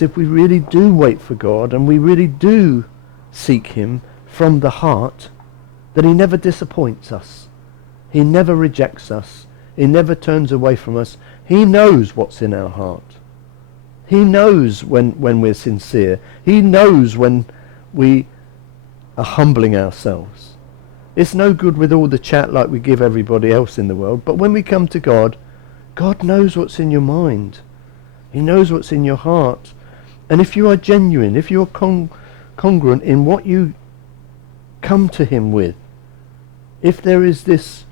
If we really do wait for God and we really do seek him from the heart, then he never disappoints us. He never rejects us. He never turns away from us. He knows what's in our heart. He knows when we're sincere. He knows when we are humbling ourselves. It's no good with all the chat like we give everybody else in the world, but when we come to God, God knows what's in your mind. He knows what's in your heart. And if you are genuine, if you're congruent in what you come to him with, if there is this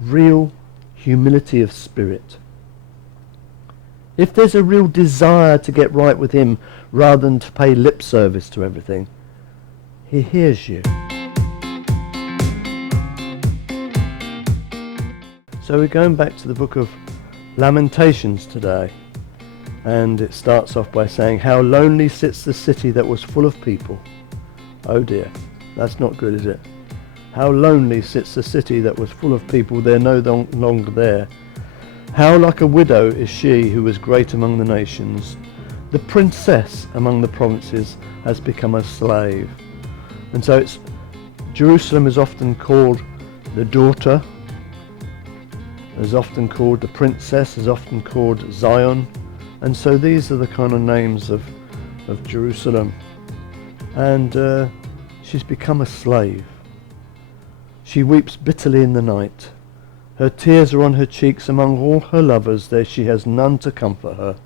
real humility of spirit, if there's a real desire to get right with him rather than to pay lip service to everything, he hears you. So we're going back to the book of Lamentations today. And it starts off by saying, how lonely sits the city that was full of people. Oh dear, that's not good, is it? How lonely sits the city that was full of people, they're no longer there. How like a widow is she who was great among the nations. The princess among the provinces has become a slave. And so Jerusalem is often called the daughter, is often called the princess, is often called Zion. And so these are the kind of names of Jerusalem. And she's become a slave. She weeps bitterly in the night. Her tears are on her cheeks. Among all her lovers there she has none to comfort her.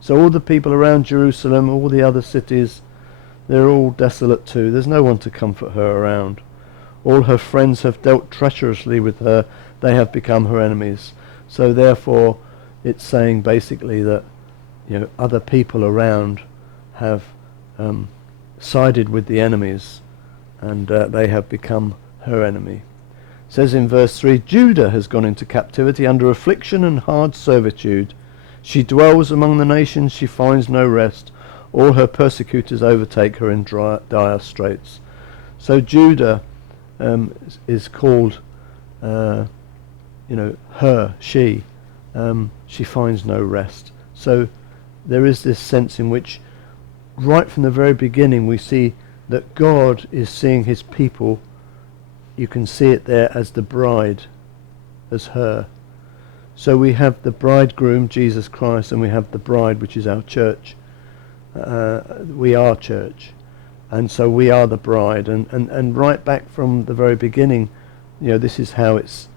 So all the people around Jerusalem, all the other cities, they're all desolate too. There's no one to comfort her around. All her friends have dealt treacherously with her. They have become her enemies. So therefore it's saying basically that other people around have sided with the enemies, and they have become her enemy. It says in verse 3, Judah has gone into captivity under affliction and hard servitude. She dwells among the nations, she finds no rest. All her persecutors overtake her in dire straits. So Judah is called, her, she. She finds no rest. So there is this sense in which, right from the very beginning, we see that God is seeing his people. You can see it there as the bride, as her. So we have the bridegroom, Jesus Christ, and we have the bride, which is our church. We are church. And so we are the bride. And right back from the very beginning, this is how it's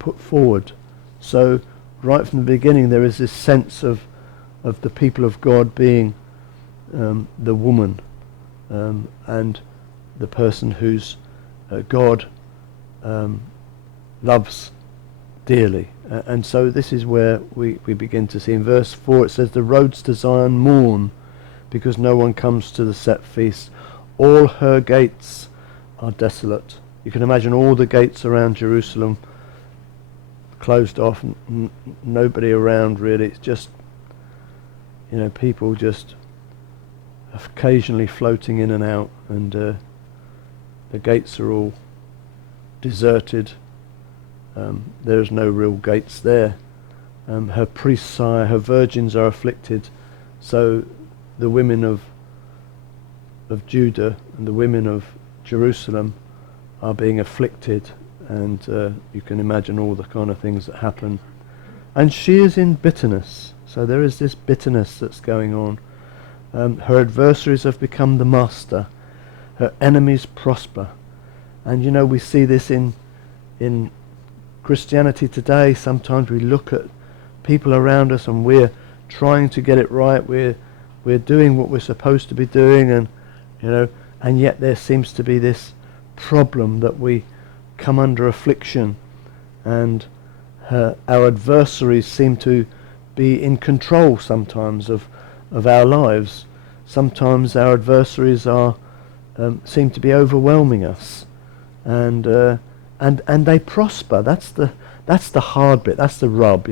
put forward. So right from the beginning, there is this sense of the people of God being the woman and the person whose God loves dearly. And so this is where we begin to see. In verse 4 it says, the roads to Zion mourn because no one comes to the Sept feast. All her gates are desolate. You can imagine all the gates around Jerusalem closed off, nobody around really. It's just people just occasionally floating in and out, and the gates are all deserted. There's no real gates there. Her priests sigh, her virgins are afflicted. So the women of Judah and the women of Jerusalem are being afflicted, and you can imagine all the kind of things that happen. And she is in bitterness. So there is this bitterness that's going on. Her adversaries have become the master. Her enemies prosper. And we see this in Christianity today. Sometimes we look at people around us and we're trying to get it right. We're doing what we're supposed to be doing, and yet there seems to be this problem that we come under affliction, and our adversaries seem to be in control sometimes of our lives. Sometimes our adversaries seem to be overwhelming us, and they prosper. That's the hard bit. That's the rub.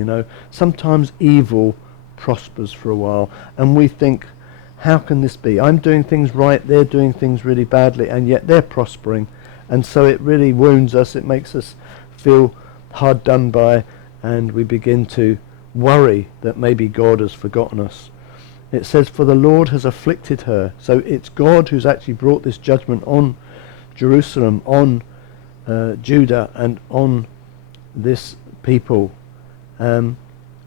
Sometimes evil prospers for a while, and we think, how can this be? I'm doing things right, they're doing things really badly, and yet they're prospering. And so it really wounds us. It makes us feel hard done by, and we begin to worry that maybe God has forgotten us. It says, for the Lord has afflicted her. So it's God who's actually brought this judgment on Jerusalem, on Judah, and on this people.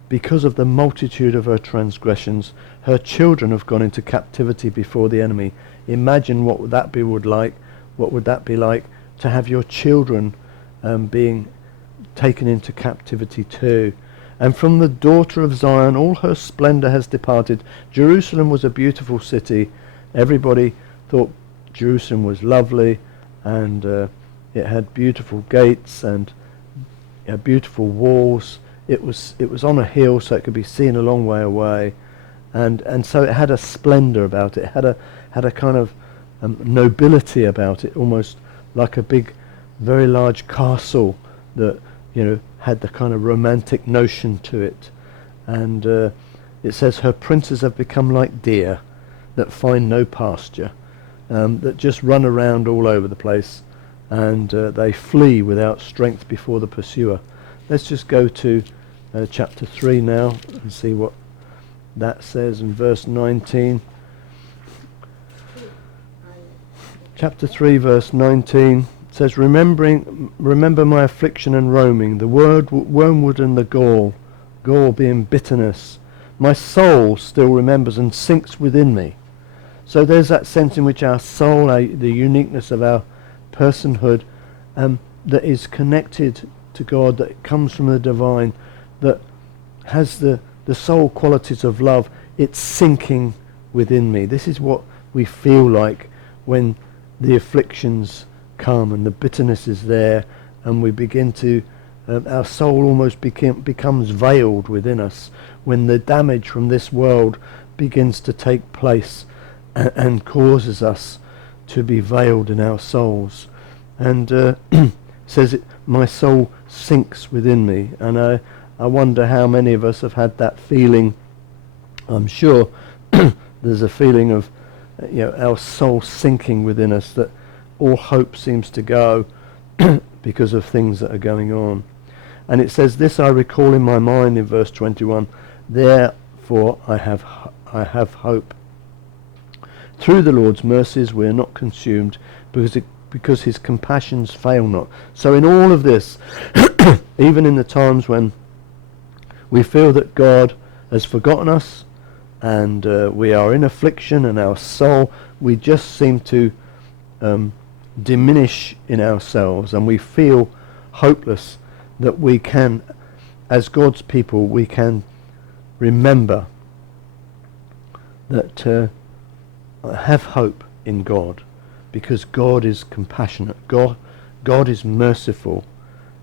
Because of the multitude of her transgressions, her children have gone into captivity before the enemy. Imagine what would that be like? What would that be like to have your children being taken into captivity too? And from the daughter of Zion, all her splendor has departed. Jerusalem was a beautiful city. Everybody thought Jerusalem was lovely, and it had beautiful gates and beautiful walls. It was on a hill, so it could be seen a long way away, and so it had a splendor about it. It had a kind of nobility about it, almost like a big, very large castle that had the kind of romantic notion to it. And it says her princes have become like deer that find no pasture, that just run around all over the place, and they flee without strength before the pursuer. Let's just go to chapter 3 now and see what that says in verse 19. Chapter 3 verse 19 says, remember my affliction and roaming, the wormwood and the gall being bitterness. My soul still remembers and sinks within me. So there's that sense in which our soul, the uniqueness of our personhood, that is connected to God, that comes from the divine, that has the soul qualities of love. It's sinking within me. This is what we feel like when the afflictions come and the bitterness is there, and we begin to our soul almost becomes veiled within us when the damage from this world begins to take place and causes us to be veiled in our souls. And says my soul sinks within me, and I wonder how many of us have had that feeling. I'm sure there's a feeling of our soul sinking within us, that all hope seems to go because of things that are going on. And it says, this I recall in my mind in verse 21, therefore I have hope. Through the Lord's mercies we are not consumed, because his compassions fail not. So in all of this, even in the times when we feel that God has forgotten us, and we are in affliction, and our soul, we just seem to diminish in ourselves, and we feel hopeless, that we can, as God's people, we can remember that have hope in God, because God is compassionate. God is merciful,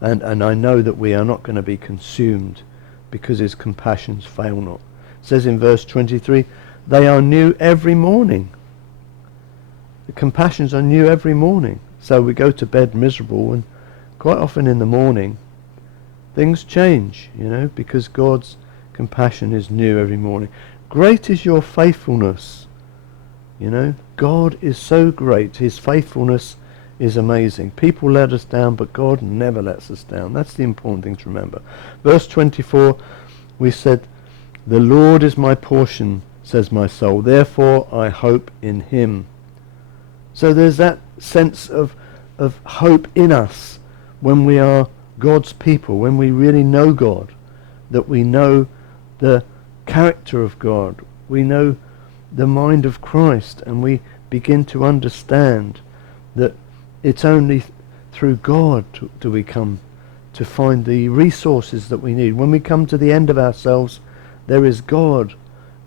and I know that we are not going to be consumed, because his compassions fail not. It says in verse 23, they are new every morning. The compassions are new every morning. So we go to bed miserable, and quite often in the morning things change, because God's compassion is new every morning. Great is your faithfulness. God is so great. His faithfulness is amazing. People let us down, but God never lets us down. That's the important thing to remember. Verse 24, we said, the Lord is my portion, says my soul, therefore I hope in him. So there's that sense of hope in us when we are God's people, when we really know God, that we know the character of God, we know the mind of Christ, and we begin to understand that it's only through God do we come to find the resources that we need. When we come to the end of ourselves, there is God,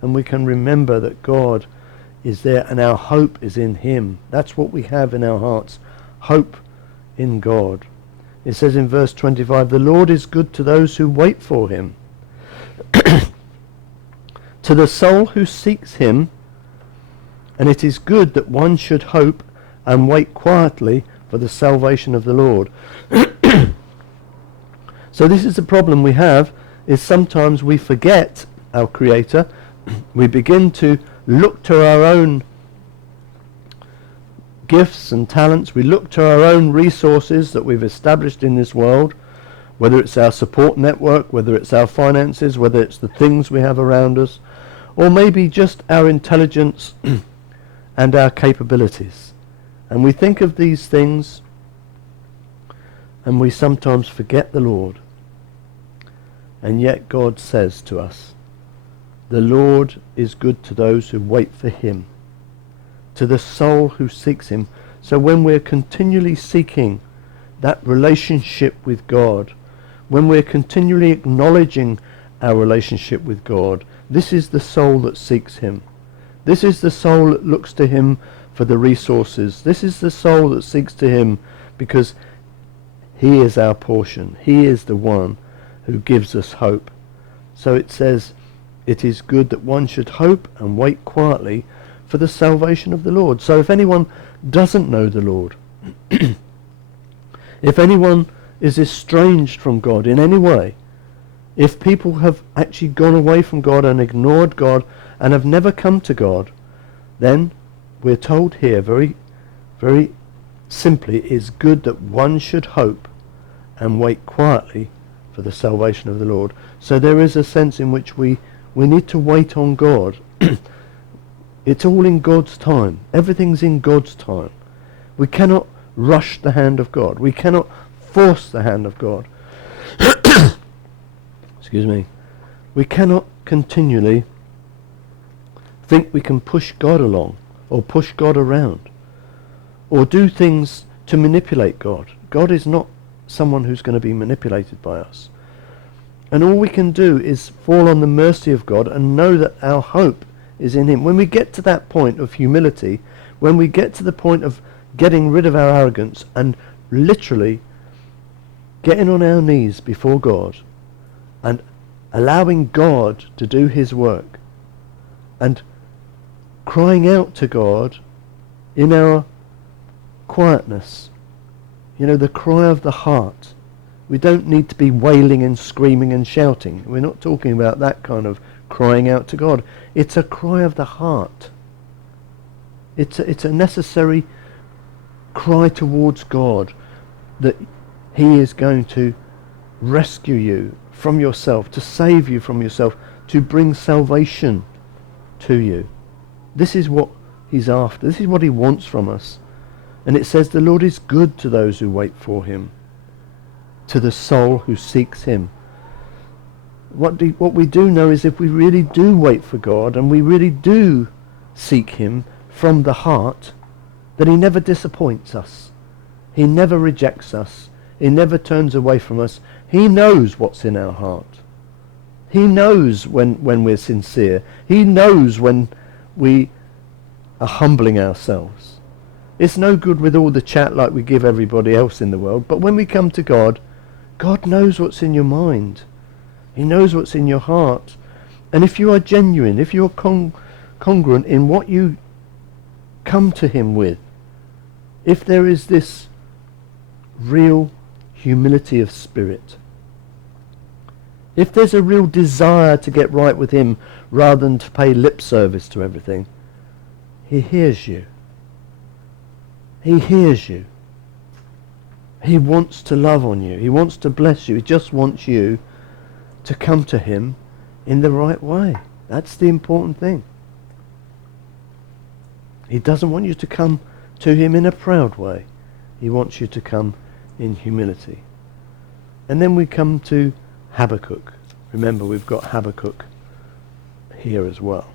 and we can remember that God is there, and our hope is in him. That's what we have in our hearts, hope in God. It says in verse 25, the Lord is good to those who wait for him, to the soul who seeks him, and it is good that one should hope and wait quietly for the salvation of the Lord. So this is the problem we have, is sometimes we forget our Creator. We begin to look to our own gifts and talents. We look to our own resources that we've established in this world, whether it's our support network, whether it's our finances, whether it's the things we have around us, or maybe just our intelligence and our capabilities. And we think of these things and we sometimes forget the Lord. And yet God says to us, the Lord is good to those who wait for him, to the soul who seeks him. So when we're continually seeking that relationship with God, when we're continually acknowledging our relationship with God, this is the soul that seeks him. This is the soul that looks to him for the resources. This is the soul that seeks to him because he is our portion. He is the one who gives us hope. So it says, it is good that one should hope and wait quietly for the salvation of the Lord. So if anyone doesn't know the Lord, if anyone is estranged from God in any way, if people have actually gone away from God and ignored God and have never come to God, then we're told here very, very simply, it is good that one should hope and wait quietly for the salvation of the Lord. So there is a sense in which we need to wait on God. It's all in God's time. Everything's in God's time. We cannot rush the hand of God. We cannot force the hand of God. Excuse me. We cannot continually think we can push God along or push God around or do things to manipulate God. God is not someone who's going to be manipulated by us. And all we can do is fall on the mercy of God and know that our hope is in him. When we get to that point of humility, when we get to the point of getting rid of our arrogance and literally getting on our knees before God and allowing God to do his work and crying out to God in our quietness, the cry of the heart. We don't need to be wailing and screaming and shouting. We're not talking about that kind of crying out to God. It's a cry of the heart. It's a necessary cry towards God that he is going to rescue you from yourself, to save you from yourself, to bring salvation to you. This is what he's after. This is what he wants from us. And it says the Lord is good to those who wait for him, to the soul who seeks him. What we do know is if we really do wait for God and we really do seek him from the heart, then he never disappoints us. He never rejects us. He never turns away from us. He knows what's in our heart. He knows when we're sincere. He knows when we are humbling ourselves. It's no good with all the chat like we give everybody else in the world, but when we come to God, God knows what's in your mind. He knows what's in your heart. And if you are genuine, if you are congruent in what you come to him with, if there is this real humility of spirit, if there's a real desire to get right with him rather than to pay lip service to everything, he hears you. He hears you. He wants to love on you. He wants to bless you. He just wants you to come to him in the right way. That's the important thing. He doesn't want you to come to him in a proud way. He wants you to come in humility. And then we come to Habakkuk. Remember, we've got Habakkuk here as well.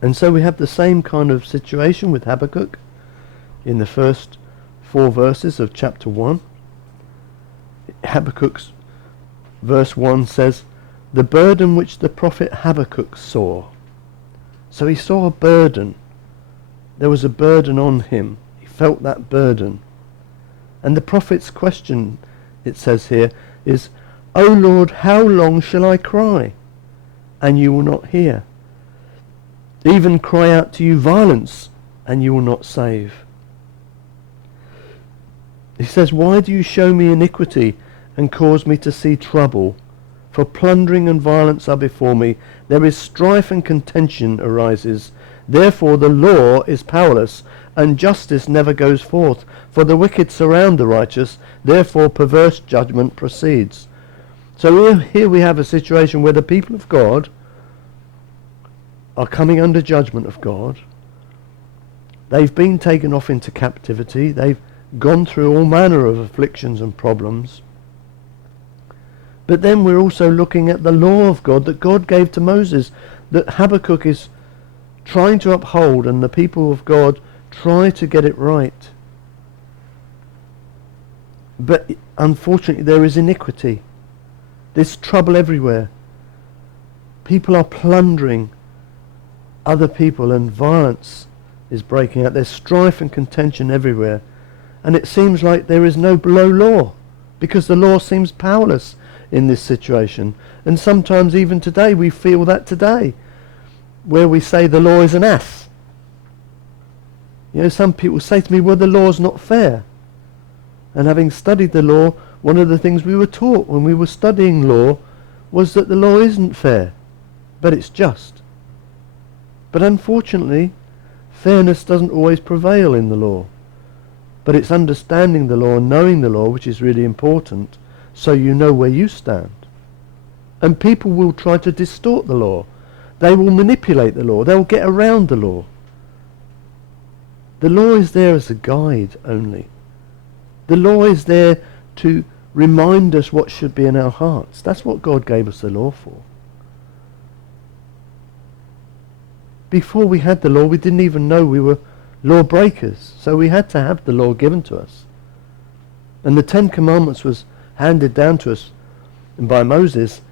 And so we have the same kind of situation with Habakkuk in the first 4 verses of chapter 1. Habakkuk's verse 1 says, the burden which the prophet Habakkuk saw. So he saw a burden. There was a burden on him. He felt that burden. And the prophet's question, it says here, is, O Lord, how long shall I cry, and you will not hear? Even cry out to you violence, and you will not save. He says, why do you show me iniquity and cause me to see trouble? For plundering and violence are before me. There is strife and contention arises. Therefore the law is powerless, and justice never goes forth. For the wicked surround the righteous. Therefore perverse judgment proceeds. So here we have a situation where the people of God are coming under judgment of God. They've been taken off into captivity. They've gone through all manner of afflictions and problems. But then we're also looking at the law of God that God gave to Moses, that Habakkuk is trying to uphold, and the people of God try to get it right. But unfortunately there is iniquity. There's trouble everywhere. People are plundering other people and violence is breaking out. There's strife and contention everywhere. And it seems like there is no law, because the law seems powerless in this situation. And sometimes even today we feel that today, where we say the law is an ass. You know, some people say to me, well, the law's not fair. And having studied the law, one of the things we were taught when we were studying law was that the law isn't fair, but it's just. But unfortunately, fairness doesn't always prevail in the law. But it's understanding the law and knowing the law which is really important, so you know where you stand. And people will try to distort the law. They will manipulate the law. They'll get around the law. The law is there as a guide only. The law is there to remind us what should be in our hearts. That's what God gave us the law for. Before we had the law, we didn't even know we were lawbreakers. So we had to have the law given to us. And the 10 Commandments was handed down to us by Moses.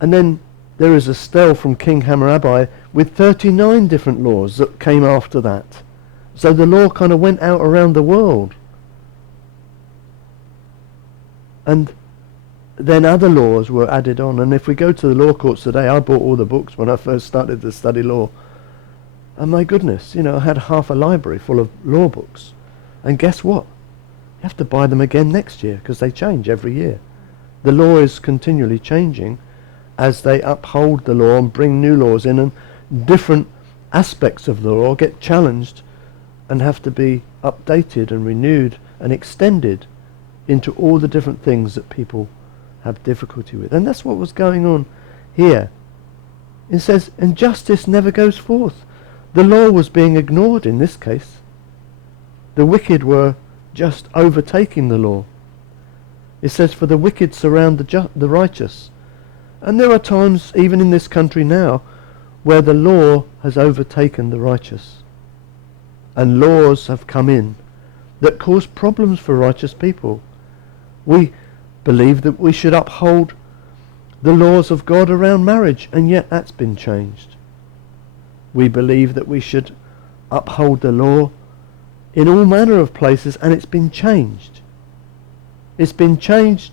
And then there is a stele from King Hammurabi with 39 different laws that came after that. So the law kind of went out around the world. And then other laws were added on. And if we go to the law courts today, I bought all the books when I first started to study law. And my goodness, you know, I had half a library full of law books. And guess what? You have to buy them again next year because they change every year. The law is continually changing as they uphold the law and bring new laws in, and different aspects of the law get challenged and have to be updated and renewed and extended into all the different things that people have difficulty with. And that's what was going on here. It says, and justice never goes forth. The law was being ignored in this case. The wicked were just overtaking the law. It says, for the wicked surround the righteous. And there are times, even in this country now, where the law has overtaken the righteous. And laws have come in that cause problems for righteous people. We believe that we should uphold the laws of God around marriage, and yet that's been changed. We believe that we should uphold the law in all manner of places, and it's been changed. It's been changed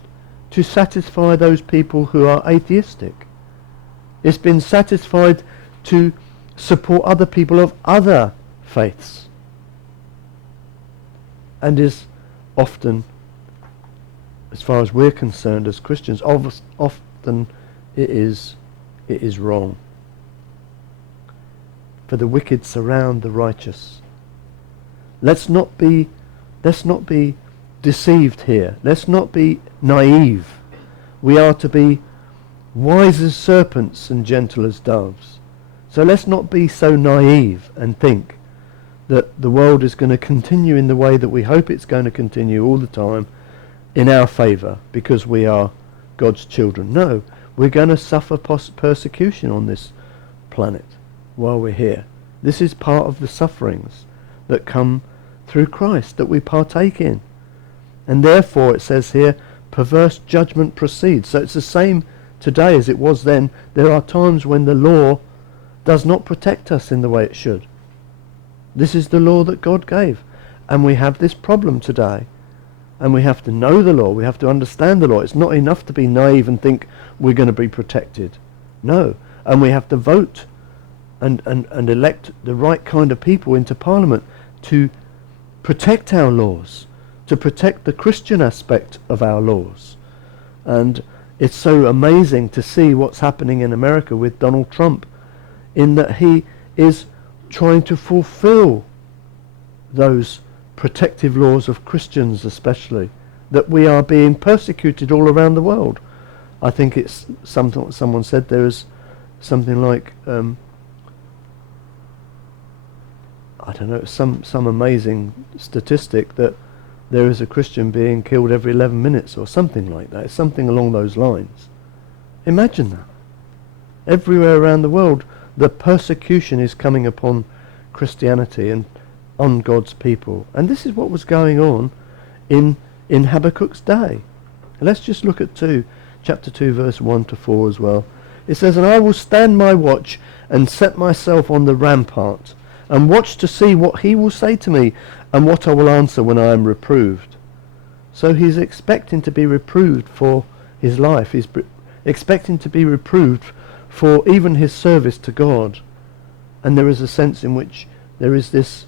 to satisfy those people who are atheistic. It's been satisfied to support other people of other faiths, and is often, as far as we're concerned as Christians, often it is wrong. For the wicked surround the righteous. Let's not be deceived here. Let's not be naive. We are to be wise as serpents and gentle as doves. So let's not be so naive and think that the world is going to continue in the way that we hope it's going to continue all the time in our favour because we are God's children. No, we're going to suffer persecution on this planet while we're here. This is part of the sufferings that come through Christ that we partake in. And therefore it says here, perverse judgment proceeds. So it's the same today as it was then. There are times when the law does not protect us in the way it should. This is the law that God gave. And we have this problem today. And we have to know the law. We have to understand the law. It's not enough to be naive and think we're going to be protected. No. And we have to vote and elect the right kind of people into Parliament to protect our laws, to protect the Christian aspect of our laws. And it's so amazing to see what's happening in America with Donald Trump, in that he is trying to fulfill those protective laws of Christians especially, that we are being persecuted all around the world. I think it's something someone said there is something like I don't know, some amazing statistic that there is a Christian being killed every 11 minutes or something like that. It's something along those lines. Imagine that. Everywhere around the world, the persecution is coming upon Christianity and on God's people. And this is what was going on in Habakkuk's day. Let's just look at chapter 2, verse 1 to 4 as well. It says, "And I will stand my watch and set myself on the rampart, and watch to see what he will say to me, and what I will answer when I am reproved." So he's expecting to be reproved for his life. He's expecting to be reproved for even his service to God. And there is a sense in which there is this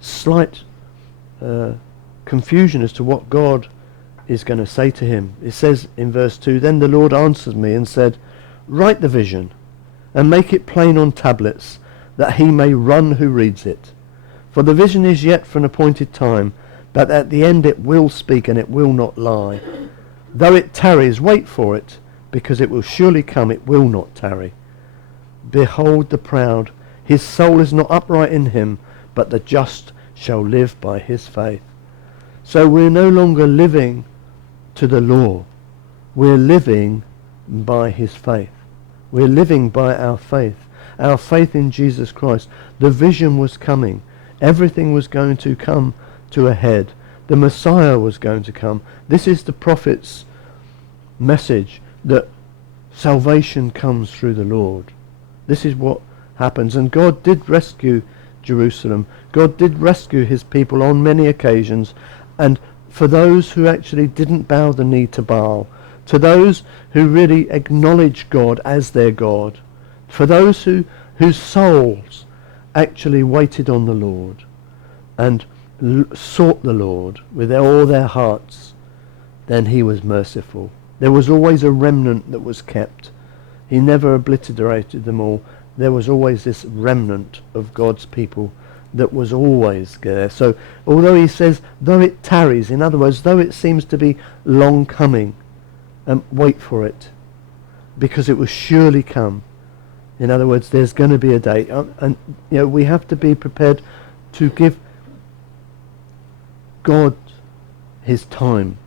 slight confusion as to what God is going to say to him. It says in verse 2, "Then the Lord answered me and said, Write the vision, and make it plain on tablets, that he may run who reads it. For the vision is yet for an appointed time, but at the end it will speak, and it will not lie. Though it tarries, wait for it, because it will surely come, it will not tarry. Behold the proud, his soul is not upright in him, but the just shall live by his faith." So we're no longer living to the law. We're living by his faith. We're living by our faith in Jesus Christ. The vision was coming. Everything was going to come to a head. The Messiah was going to come. This is the prophet's message, that salvation comes through the Lord. This is what happens. And God did rescue Jerusalem. God did rescue his people on many occasions. And for those who actually didn't bow the knee to Baal, to those who really acknowledge God as their God, for those whose souls actually waited on the Lord and sought the Lord with all their hearts, then he was merciful. There was always a remnant that was kept. He never obliterated them all. There was always this remnant of God's people that was always there. So although he says, though it tarries, in other words, though it seems to be long coming, wait for it, because it will surely come. In other words, there's going to be a day, and we have to be prepared to give God his time.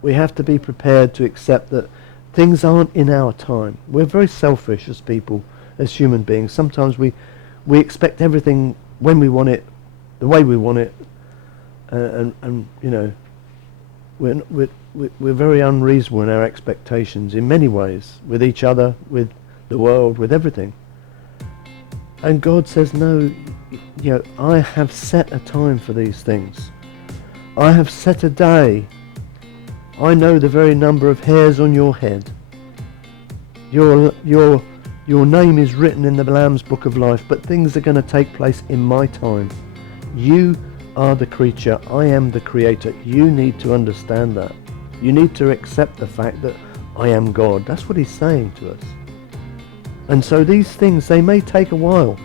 We have to be prepared to accept that things aren't in our time. We're very selfish as people, as human beings. Sometimes we expect everything when we want it, the way we want it, and we're very unreasonable in our expectations in many ways, with each other, with the world, with everything. And God says, no, I have set a time for these things. I have set a day. I know the very number of hairs on your head. Your name is written in the Lamb's Book of Life, but things are going to take place in my time. You are the creature. I am the creator. You need to understand that. You need to accept the fact that I am God. That's what he's saying to us. And so these things, they may take a while.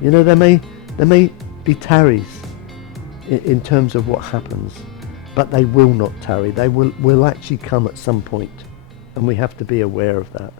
There may be tarries in terms of what happens, but they will not tarry. They will actually come at some point, and we have to be aware of that.